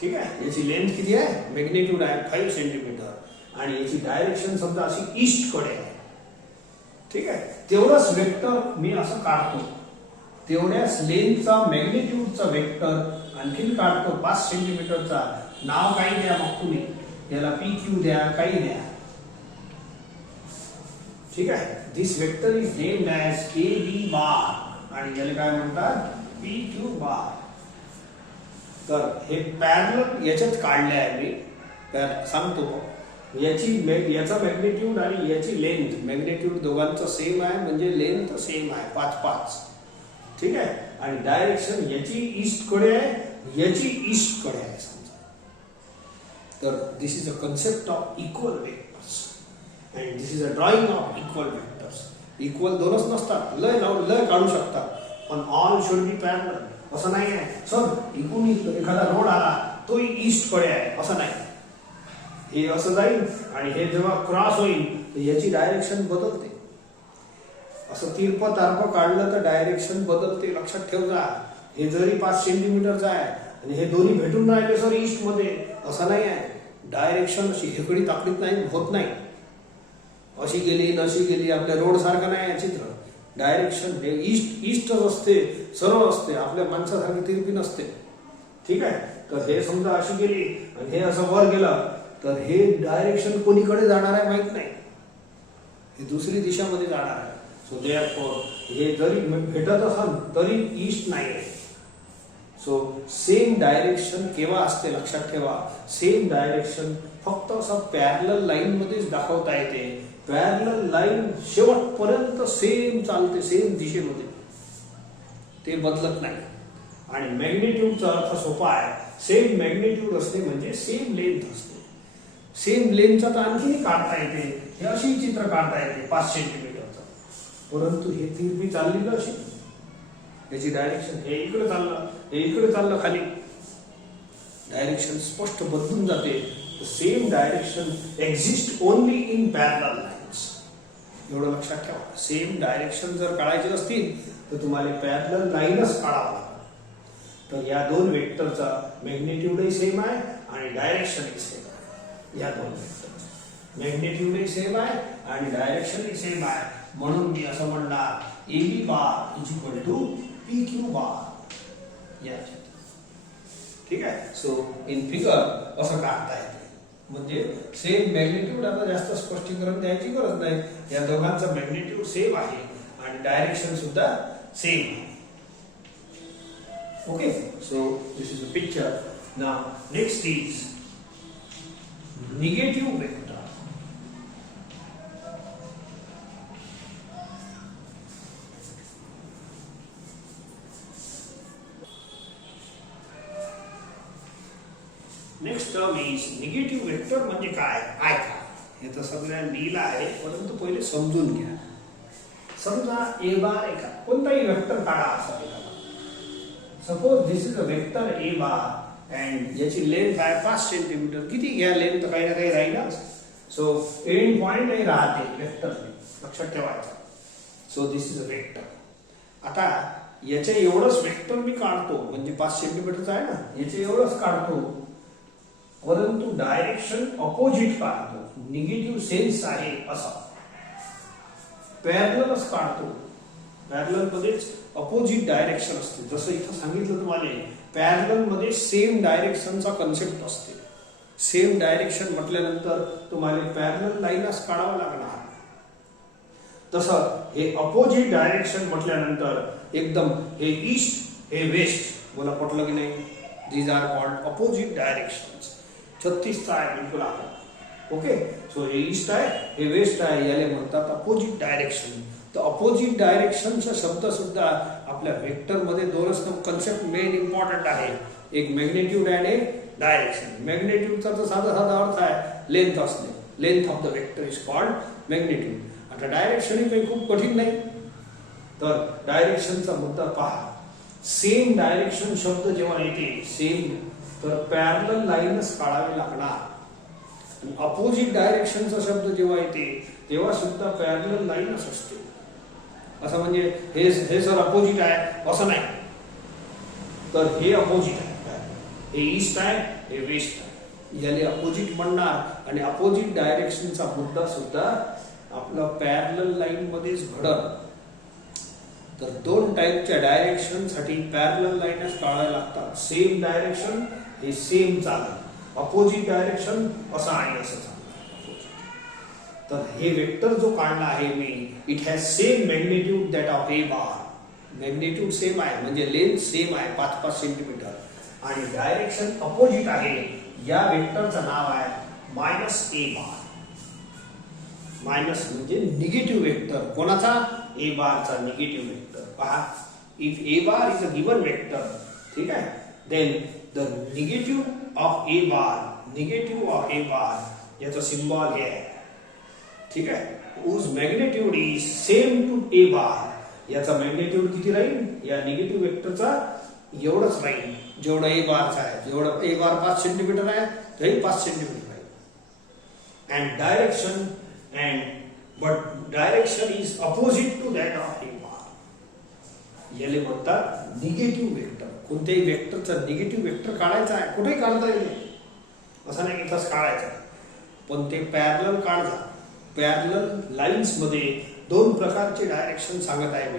ठीक आहे. याची लेंथ किती आहे? मॅग्नेट्यूड आहे 5 सेंटीमीटर आणि याची डायरेक्शन समजा अशी ईस्ट कडे आहे. ठीक आहे. तेवढंच वेक्टर मी असं काढतो, तेवढ्याच लेंथचा मॅग्नेट्यूडचा वेक्टर आणखीन काढतो 5 सेंटीमीटरचा. नाव काही द्या मग तुम्ही, याला पी क्यू द्या, काही द्या. ठीक आहे. This vector is named as K B bar आणि याला काय म्हणतात? P Q bar. तर हे पॅरलल याच्यात काढले आहे मी, तर सांगतो. याचा मॅग्नेट्यूड आणि याची लेंथ, मॅग्नेट्यूड दोघांचं सेम आहे म्हणजे लेंथ सेम आहे 5-5. ठीक आहे. आणि डायरेक्शन याची ईस्ट कडे आहे, याची ईस्ट कडे आहे समजा. तर this is a concept of equal vectors and this is a drawing of equal vectors. Equal दोनच नसतात, लय काढू शकतात पण ऑल शुड बी पॅरलल. असं नाही आहे सर इकडून एखादा रोड आला तो ईस्ट कडे आहे असं नाही. हे असं जाईल आणि हे जेव्हा क्रॉस होईल याची डायरेक्शन बदलते. असं तिरप तारप काढलं तर डायरेक्शन बदलते, लक्षात ठेवा. हे जरी 5 सेंटीमीटरचं आहे आणि हे दोन्ही भेटून राहिले सर ईस्ट मध्ये, असं नाही आहे. डायरेक्शन अशी हेकडी ताकडीत नाही होत नाही, अशी गेली नशी गेली. आपल्या रोड सारखं नाही आहे चित्र. डायरेक्शन हे ईस्टच असते, सरळ असते, आपल्या माणसासारखी तिरपी नसते. ठीक आहे. तर हे समजा अशी गेली आणि हे असं वर गेलं तर हे डायरेक्शन कोणीकडे जाणार आहे माहित नाही, हे दुसरी दिशामध्ये जाणार आहे. सो हे जरी भेटत असेल तरी ईस्ट नाही आहे. सो सेम डायरेक्शन केव्हा असते लक्षात ठेवा. सेम डायरेक्शन फक्त असं पॅरलल लाईन मध्येच दाखवता येते. पॅरलल लाईन शेवटपर्यंत सेम चालते, सेम दिशेमध्ये, ते बदलत नाही. आणि मॅग्नेट्यूडचा अर्थ सोपा आहे. सेम मॅग्नेट्यूड असते म्हणजे सेम लेंथ असते. सेम लेंथचा तर आणखी काढता येते, हे अशी चित्र काढता येते 5 सेंटीमीटरचं. परंतु हे तिरपी चालली अशी, याची डायरेक्शन हे इकडे चाललं, हे इकडे चाललं खाली, डायरेक्शन स्पष्ट बदलून जाते. the same direction exists only in parallel lines. एवढं लक्षात ठेवा. सेम डायरेक्शन जर काढायचे असतील तर तुम्हाला पॅरलल लाईनच काढावं लागेल. तर या दोन वेक्टरचा मॅग्निट्यूडही सेम आहे आणि डायरेक्शनही सेम आहे. या दोन वेक्टर मॅग्निट्यूडही सेम आहे आणि डायरेक्शनही सेम आहे. म्हणून मी असं म्हणणार AB bar is equal to PQ bar. या ठीक आहे. सो इन फिगर असं काढता येते. म्हणजे सेम मॅग्निट्यूड. आता जास्त स्पष्टीकरण द्यायची गरज नाही. या दोघांचा मॅग्निट्यूड सेम आहे आणि डायरेक्शन सुद्धा सेम आहे. Okay. So this is a picture. Now next is negative vector. Next term is negative vector. म्हणजे काय ऐका. हे तर सगळ्यांना लिहिलं आहे परंतु पहिले समजून घ्या. समजा ए बार एका कोणताही वेक्टर काढा असा एखादा. Suppose this is a vector A bar and याची लेंथ आहे 5 सेंटीमीटर. किती घ्या लेंथ तर काही ना काही राहीलच. सो एंड पॉइंट नाही राहते वेक्टर. लक्षात ठेवायचं. So this is a vector. आता याच्या एवढंच वेक्टर मी काढतो म्हणजे 5 सेंटीमीटरचा आहे ना. याचे एवढंच काढतो परंतु डायरेक्शन अपोजिट काढतो. निगेटिव्ह सेन्स आहे असा. पॅरललच काढतो. पॅरलल मध्येच अपोजिट डायरेक्शन असते. जसं इथं सांगितलं तुम्हाला पॅरलल मध्ये सेम डायरेक्शनचा कन्सेप्ट असते. सेम डायरेक्शन म्हटल्यानंतर तुम्हाला पॅरलल लाईनच काढावं लागणार. तसं हे अपोजिट डायरेक्शन म्हटल्यानंतर एकदम हे ईस्ट हे वेस्ट. मला पटलं की नाही. These are called opposite directions. 36 चा आहे बिलकुल आहे. ओके. सो हे ईस्ट आहे हे वेस्ट आहे. याला म्हणतात अपोजिट डायरेक्शन. तर अपोजिट डायरेक्शनचा शब्द सुद्धा आपल्या वेक्टर मध्ये दोनच कन्सेप्ट मेन इम्पॉर्टंट आहे. एक मॅग्निट्यूड आणि एक डायरेक्शन. मॅग्निट्यूडचा तर साधा साधा अर्थ आहे लेंथ असणे. Length of the vector is called magnitude. आता डायरेक्शन ही काही खूप कठीण नाही. तर डायरेक्शनचा मुद्दा पहा. सेम डायरेक्शन शब्द जेव्हा येते सेम तर पॅरलल लाईनच काढावी लागणार. अपोजिट डायरेक्शनचा शब्द जेव्हा येते तेव्हा सुद्धा पॅरलल लाईनच असते. असं म्हणजे हे सर अपोजिट आहे असं नाही. तर हे अपोजिट आहे. हे ईस्ट आहे हे वेस्ट आहे. याला अपोजिट म्हणणार आणि अपोजिट डायरेक्शनचा मुद्दा सुद्धा आपला पॅरलल लाईन मध्येच घडत. तर दोन टाईपच्या डायरेक्शन साठी पॅरलल लाईनच काढायला लागतात. सेम डायरेक्शन हे सेम चालत. अपोजिट डायरेक्शन असं आणि असं चालतं. तर हे वेक्टर जो काढला आहे me it has same magnitude that of A bar. Magnitude same आहे म्हणजे लेंथ सेम आहे 5-5 सेंटीमीटर आणि डायरेक्शन अपोजिट आहे. या वेक्टरचं नाव आहे -a बार. मायनस म्हणजे निगेटिव्ह वेक्टर. कोणाचा? ए बारचा निगेटिव्ह वेक्टर. पहा if A bar is a given vector ठीक आहे then the negative of A बार याचा सिम्बॉल हे आहे. ठीक आहे. whose magnitude is same to a बार. याचा मॅग्निट्यूड किती राहील या निगेटिव्ह वेक्टरचा एवढंच राहील जेवढा ए बारचा आहे. जेवढा ए बार 5 सेंटीमीटर आहे तरी 5 सेंटीमीटर राहील. And direction is opposite to that of A bar. याला म्हणतात निगेटिव्ह वेक्टर. कोणत्याही वेक्टरचा निगेटिव्ह वेक्टर काढायचा आहे कुठेही काढता येईल असं नाही इथंच काढायचं पण ते पॅरलल काढा. पॅरलल लाईन्स मध्ये दोन प्रकारचे डायरेक्शन सांगत आहे मी.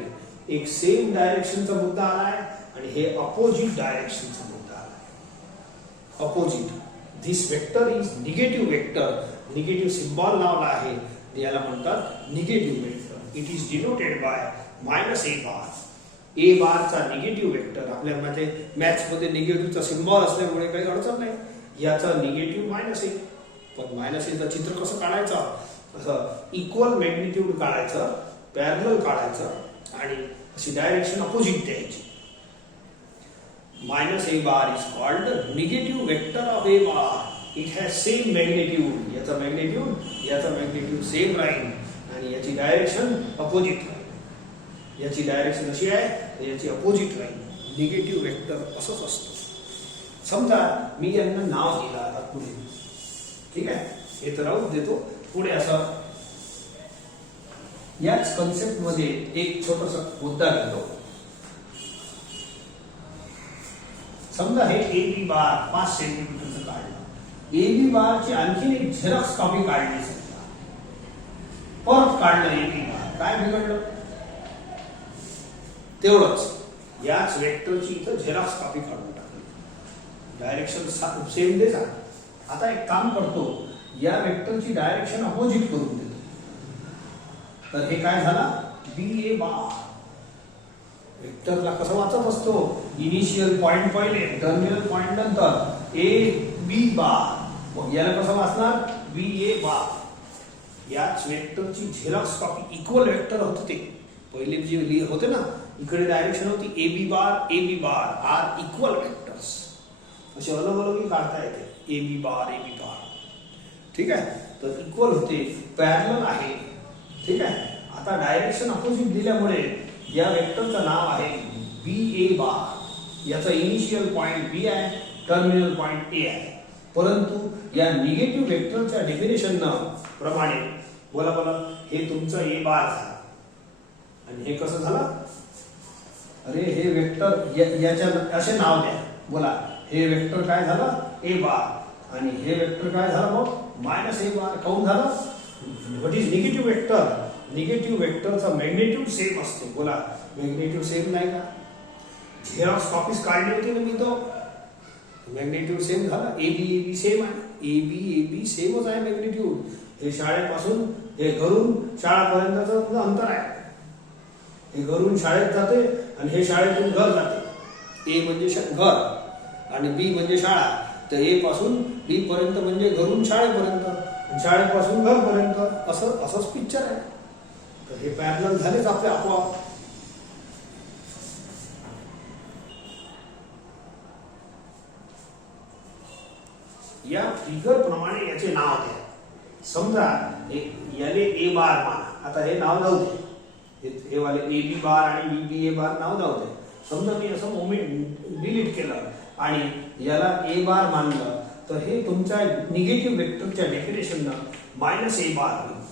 एक सेम डायरेक्शनचा मुद्दा आला आहे आणि हे अपोजिट डायरेक्शनचा मुद्दा आला आहे. Opposite this vector is negative vector. Negative symbol लावला आहे याला म्हणतात negative vector. It is denoted bye -a बार. ए बारचा निगेटिव्ह वेक्टर आपल्यामध्ये मॅथ्स मध्ये निगेटिव्हचा सिम्बॉल असल्यामुळे काही अडचण नाही. याचा निगेटिव्ह -a. पण -a चित्र कसं काढायचं असं इक्वल मॅग्निट्यूड काढायचं पॅरलल काढायचं आणि अशी डायरेक्शन अपोजिट द्यायची. -a bar is called negative vector of A bar. It has same magnitude. याचा मॅग्निट्यूड सेम राहील आणि याची डायरेक्शन अपोजिट राहील. याची डायरेक्शन अशी आहे तर याची अपोजिट राहील. निगेटिव्ह वेक्टर असंच असतं. समजा मी यांना नाव दिलं आता पुढे ठीक आहे, हे तर राहून देतो. पुढे असं याच कन्सेप्ट मध्ये एक छोटासा मुद्दा घेतो. समजा हे AB बार 5 सेंटीमीटरचं काढलं. AB बारची आणखी एक झेरॉक्स कॉपी काढली, समजा परत काढलं AB बार, काय बिघडलं? तेवढंच, याच वेक्टरची इथं झेरॉक्स कॉपी काढून टाकली. डायरेक्शन सेम दे झालं. आता एक काम करतो, या वेक्टरची डायरेक्शन अपोजिट करून देतो. तर हे काय झाला? BA बार. वेक्टरला कसं वाचत असतो? इनिशियल पॉइंट पहिले, टर्मिनल पॉइंट नंतर AB बार. याला कसं वाचणार? BA बार. याच वेक्टरची झेरॉक्स कॉपी इक्वल वेक्टर होते ते पहिले जे होते ना, इकडे डायरेक्शन होती AB बार आर इक्वल वेक्टर्स. असे अलग अलग काढता येते AB बार. ठीक आहे, तर इक्वल होते, पॅरलल आहे. ठीक आहे, आता डायरेक्शन अपोजिट दिल्यामुळे या वेक्टरचं नाव आहे BA बार. याचा इनिशियल पॉइंट B आहे, टर्मिनल पॉइंट A आहे. परंतु या निगेटिव्ह वेक्टरच्या डेफिनेशन प्रमाणे बोला हे तुमचं A बार झालं. आणि हे कसं झालं? अरे हे वेक्टर याच्या असे नाव द्या. बोला हे वेक्टर काय झालं? A बार. आणि हे वेक्टर काय झालं मग? -A बार. काऊन झालं? What is negative vector? Negative वेक्टरचा मॅग्निट्यूड सेम असते. बोला मॅग्निट्यूड सेम नाही का? झेरॉक्स कॉपीज काढली होती ना मी, तो मॅग्निट्यूड सेम झाला. AB सेम आहे. AB सेमच आहे मॅग्निट्यूड. हे शाळेपासून, हे घरून शाळापर्यंतचं अंतर आहे. हे घरून शाळेत जाते आणि हे शाळेतून घर जाते. A म्हणजे घर आणि B म्हणजे शाळा. तर A पासून B पर्यंत म्हणजे घरून शाळेपर्यंत, शाळेपासून घरपर्यंत, असंच पिक्चर आहे. तर हे पॅरलल झालेच आपले आपोआप. या फिगर प्रमाणे याचे नाव द्या. समजा याले A बार माना. आता हे नाव जाऊ दे, हे वाले AB बार आणि BA बार नाव जाऊ दे. समजा मी असं मोमेंट डिलीट केलं आणि याला A बार मानलं, तर हे तुमच्या निगेटिव्ह वेक्टरच्या डेफिनेशन -A बार होईल.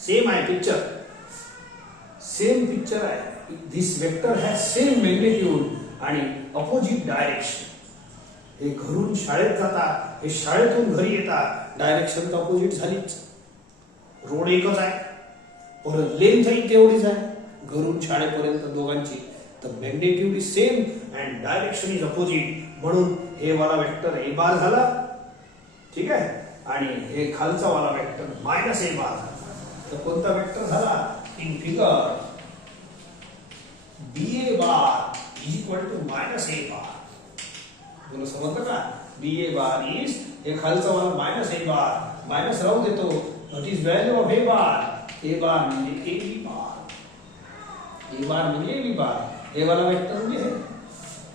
सेम आहे पिक्चर, सेम पिक्चर आहे. This vector has same magnitude आणि अपोजिट डायरेक्शन. हे घरून शाळेत जातात, हे शाळेतून घरी येतात, डायरेक्शन अपोजिट झालीच. रोड एकच आहे, परत लेंथही तेवढीच आहे घरून शाळेपर्यंत दोघांची. तर magnitude is same and direction is opposite. म्हणून हे वाला वेक्टर A बार झाला. ठीक आहे, आणि हे खालचा वाला वेक्टर -A बार झाला. तर कोणता वेक्टर झाला? In figure BA bar is equal to -A bar. बोला समजलं का? BA बार इज, हे खालचा वाला -A बार, मायनस राहू देतो. What is value of A bar? A बार म्हणजे AB बार. A बार म्हणजे AB बार. हे वाला वेक्टर म्हणजे हे.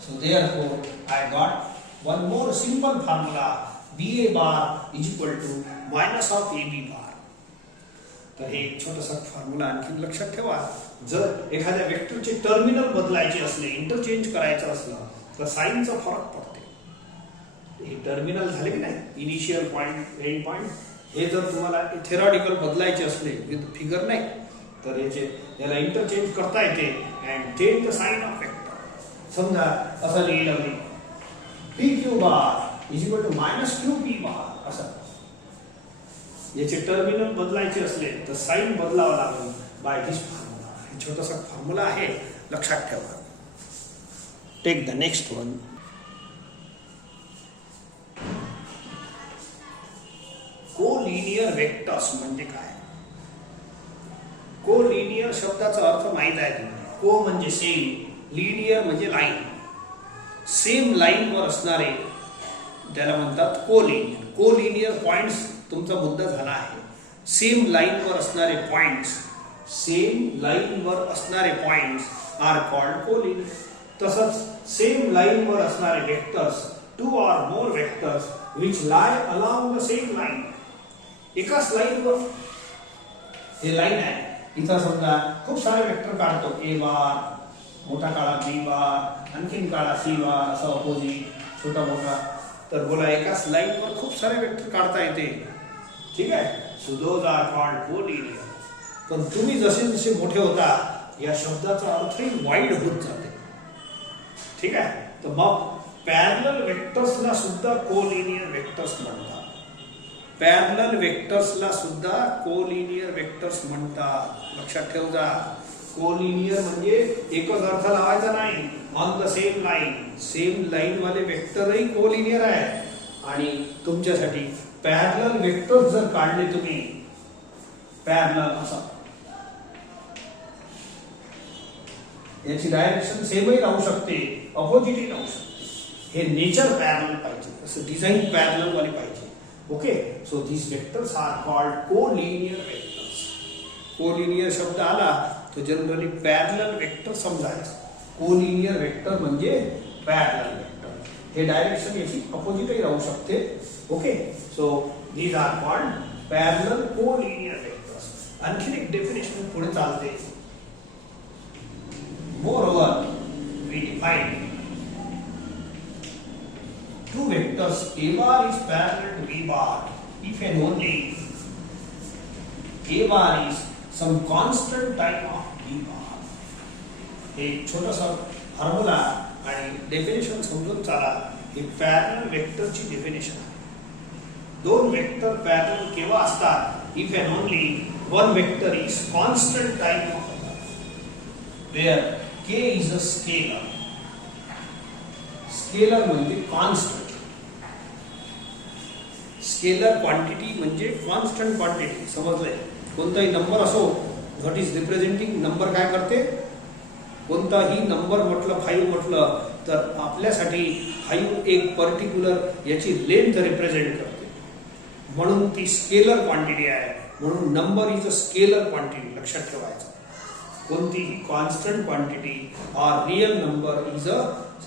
So therefore I got one more simple formula. BA bar is equal to -AB bar. तर हे एक छोटासा फॉर्म्युला आणखी लक्षात ठेवा. जर एखाद्या वेक्टरचे टर्मिनल बदलायचे असले, इंटरचेंज करायचं असलं, तर साइनचा फरक पडते. हे टर्मिनल झाले की नाही, इनिशियल पॉइंट, एंड पॉइंट, हे जर तुम्हाला थेरॉटिकल बदलायचे असले विथ फिगर नाही, तर याला इंटरचेंज करता येते and change the sign of vector. समजा असं लिहिलं मी PQ bar is equal to -QP bar. असं याचे टर्मिनल बदलायचे असले तर साइन बदलावा लागेल बाय दिस फॉर्म्युला. हे छोटासा फॉर्म्युला आहे, लक्षात ठेवा. Take the next one. Collinear vectors म्हणजे काय? कोलिनियर शब्दाचा अर्थ माहित आहे तुम्हाला. को म्हणजे सेम, लिनियर म्हणजे लाईन. सेम लाईन वर असणारे त्याला म्हणतात कोलिनियर. कोलिनियर पॉइंट्स तुमचा मुद्दा झाला आहे. सेम लाईन वर असणारे पॉइंट्स, सेम लाईन वर असणारे पॉइंट्स आर कॉल्ड कोलिनियर. तसंच सेम लाईन वर असणारे vectors, to or more vectors which lie along the same line. एकाच लाईन वर, हे लाईन आहे, इथं समजा खूप सारे वेक्टर काढतो. A बार, मोठा काळा B बार, आणखीन काळा C बार, असं अपोजिट छोटा मोठा. तर बोला एकाच लाईनवर खूप सारे वेक्टर काढता येते. ठीक आहे. So those are called collinear. पण तुम्ही जसे जसे मोठे होता या शब्दाचा अर्थही वाईड होत जाते. ठीक आहे. तर मग पॅरलल वेक्टर्सला सुद्धा कोलिनियर वेक्टर्स म्हणतात. पॅरलल वेक्टर्सला सुद्धा कोलिनियर वेक्टर्स म्हणतात. लक्षात ठेव जा. कोलिनियर म्हणजे एकच अर्थ लावायचा नाही. ऑन द सेम लाईन वाले वेक्टरही कोलिनियर आहे. आणि तुमच्यासाठी पॅरलल वेक्टर्स जर काढले तुम्ही, पॅरलल असा, याची डायरेक्शन सेमही राहू शकते, अपोजिटही राहू शकते. हे नेचर पॅरलल पाहिजे, असं डिझाईन पॅरलल वाले पाहिजे. Okay. So these vectors are called collinear vectors. Collinear शब्द आला तो जनरली पॅरलल वेक्टर समजायचा. कोलिनियर वेक्टर म्हणजे पॅरलल वेक्टर. हे डायरेक्शन याची अपोजिटही राहू शकते. Okay. So these are called parallel collinear vectors. आणखी एक डेफिनेशन पुढे चालते. Moreover, we define two vectors A bar is parallel to B bar if and only A bar is some constant type of B bar. एक छोटासा formula आणि definition समजून चला. ही parallel वेक्टरची डेफिनेशन आहे. दोन वेक्टर पॅरलल केव्हा असतात? If and only one vector is constant type of where k is a scalar. Scalar म्हणजे कॉन्स्टंट. स्केलर क्वांटिटी म्हणजे कॉन्स्टंट क्वांटिटी. समजलंय? कोणताही नंबर असो, व्हॉट इज रिप्रेझेंटिंग नंबर काय करते? कोणताही नंबर म्हटलं, 5 म्हटलं तर आपल्यासाठी 5 एक पर्टिक्युलर याची लेंथ रिप्रेझेंट करते. म्हणून ती स्केलर क्वांटिटी आहे. म्हणून number is a scalar quantity. लक्षात ठेवायचं. कोणतीही कॉन्स्टंट क्वांटिटी और real number is a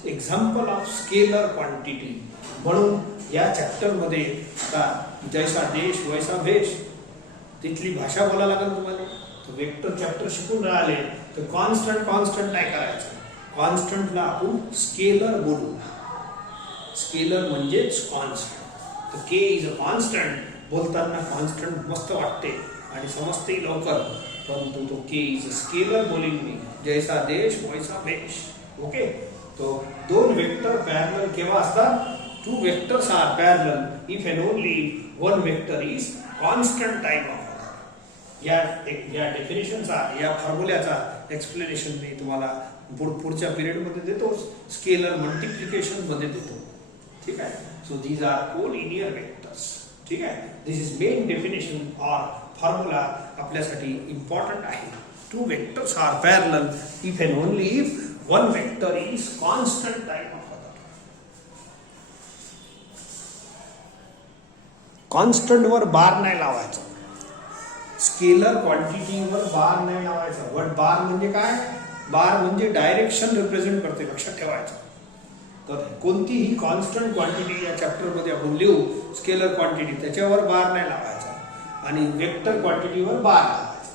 example of scalar quantity. म्हणून या चॅप्टर मध्ये आता जैसा देश वैसा भेष, तिथली भाषा बोलायला लागेल तुम्हाला. तर वेक्टर चॅप्टर शिकून राहिले तर कॉन्स्टंट नाही करायचं. कॉन्स्टंटला आपण स्केलर बोलू. स्केलर म्हणजेच कॉन्स्टंट. तर के इज अ कॉन्स्टंट. बोलताना कॉन्स्टंट मस्त वाटते आणि समजते लवकर, परंतु तो के इज स्केलर बोलेंगे. जैसा देश वैसा भेष. ओके. तो दोन वेक्टर पॅरलल केव्हा असतात? Two vectors are parallel if and only one vector is constant type of. या डेफिनेशनचा, या फॉर्म्युल्याचा एक्सप्लेनेशन मी तुम्हाला पुढच्या पिरियड मध्ये देतो. स्केलर मल्टिप्लिकेशन मध्ये देतो. ठीक आहे. So these are collinear vectors. ठीक आहे. दिस इज मेन डेफिनेशन और फॉर्म्युला आपल्यासाठी इम्पॉर्टंट आहे. Two vectors are parallel if and only if one vector is constant type of other. Constant वर बार नाही लावायचा. स्केलर क्वांटिटीवर बार नाही लावायचा. बट बार म्हणजे काय? बार म्हणजे डायरेक्शन रिप्रेझेंट करते. लक्षात ठेवायचं. तर कोणतीही कॉन्स्टंट क्वांटिटी या चॅप्टर मध्ये आपण लिहू, स्केलर क्वांटिटी, त्याच्यावर बार नाही लावायचा. आणि वेक्टर क्वांटिटीवर बार लावायचा.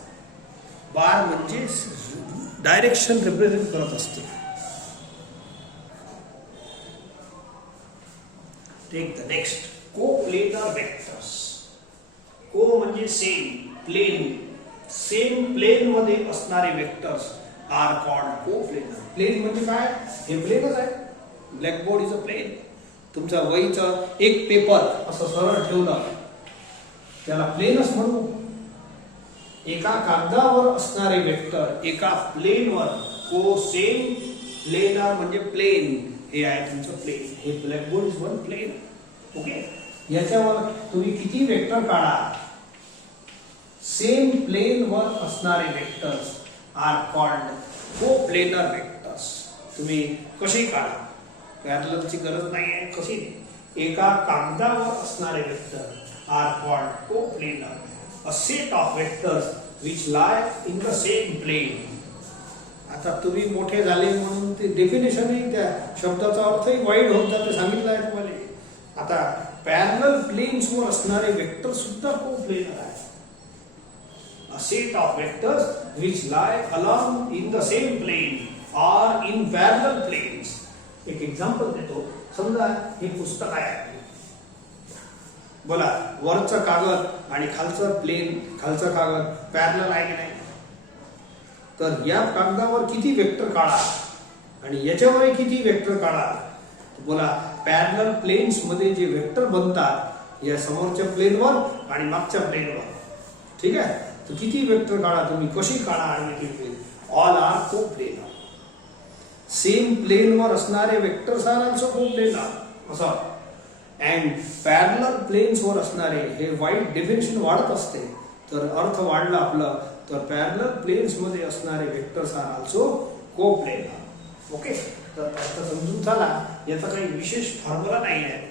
बार म्हणजे डायरेक्शन रिप्रेझेंट करत असते. Take the next. Coplanar vectors. Co म्हणजे सेम, प्लेन, सेम प्लेन मध्ये असणारे vectors are called coplanar. Plane म्हणजे काय? हे प्लेनच आहे. Blackboard is a plane. तुमचा वहीचा एक पेपर असं सरळ ठेवला त्याला प्लेनच म्हणू. एका कागदावर असणारे वेक्टर एका प्लेनवर, को सेम प्लेनर म्हणजे प्लेन. हे आहे तुमचं प्लेन. हे blackboard is one plane. Okay. याच्यावर तुम्ही किती वेक्टर काढा, सेम प्लेन वर असणारे vectors are called coplanar vectors. तुम्ही कशी काढा, पॅरललची गरज नाही आहे, कशी एका कागदावर असणारे vector are called coplanar. A set of vectors which lie in the same plane. आता तुम्ही मोठे झाले म्हणून ते डेफिनेशनही, त्या शब्दाचा अर्थही वाईड होत जाते, सांगितलं आहे तुम्हाला. आता पॅरलल प्लेन्सवर असणारे वेक्टर सुद्धा कोप्लेनर आहे. A set of vectors which lie along in the same plane or in parallel planes. एक एक्झाम्पल देतो. समजा हे पुस्तक आहे, बोला, वरचं कागद आणि खालचं प्लेन, खालचं कागद पॅरलल आहे की नाही? तर या कागदावर किती वेक्टर काढा आणि याच्यावर किती वेक्टर काढा? बोला, पॅरलल प्लेन्स मध्ये जे वेक्टर बनतात या समोरच्या प्लेनवर आणि मागच्या प्लेनवर, ठीक आहे? तर किती वेक्टर काढा तुम्ही, कशी काढा arbitrary plane? All are coplanar. Same प्लेनवर असणारे वेक्टर्स आर ऑल्सो कोप्लेनर असं. अँड पॅरलल प्लेन्सवर असणारे, हे वाईट डेफिनेशन वाढत असते तर अर्थ वाढला आपलं, तर पॅरलल प्लेन्स मध्ये असणारे vectors are also coplanar. Okay, तर अर्थ समजून झाला. याचा काही विशेष फॉर्म्युला नाही आहे.